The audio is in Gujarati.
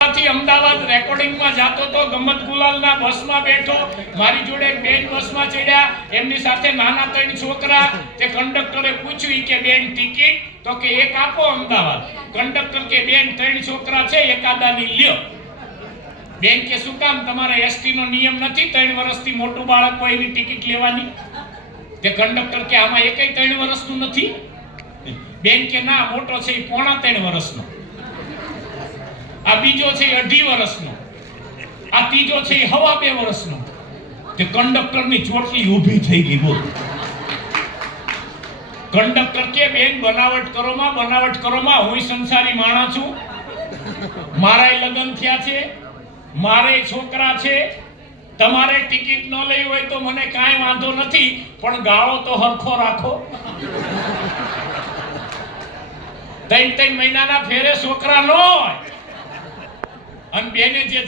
અમદાવાદ રેકોર્ડિંગ માં જાતો તો ગમત ગુલાલના બસમાં બેઠો, મારી જોડે એક બેન બસમાં ચડ્યા, એમની સાથે નાના ત્રણ છોકરા. તે કંડક્ટરે પૂછ્યું કે બેન ટિકિટ? તો કે એક આપો અમદાવાદ. કંડક્ટર કે બેન ત્રણ છોકરા છે, એકાદાની લ્યો. બેન કે શું કામ? તમારે એસટી નો નિયમ નથી 3 વર્ષથી મોટું બાળક હોય એની ટિકિટ લેવાની? તે કંડક્ટર કે આમાં એકેય 3 વર્ષનું નથી. બેન કે ના, મોટો છે એ 3.5 વર્ષનો, આ બીજો છે 2.5 વર્ષનો, આ ત્રીજો છે 2.5 વર્ષનો. તે કંડક્ટરની ચોટલી ઊભી થઈ ગઈ. બોલ. કંડક્ટર કે બેન બનાવટ કરો માં, હું સંસારી માણસ છું, મારાય લગ્ન થયા છે, મારે છોકરા છે, તમારે ટિકિટ ન લઈ હોય તો મને કાંઈ વાંધો નથી, પણ ગાળો તો હરખો રાખો. 3 મહિનાના ફેરે છોકરા ન હોય. અને બેને જે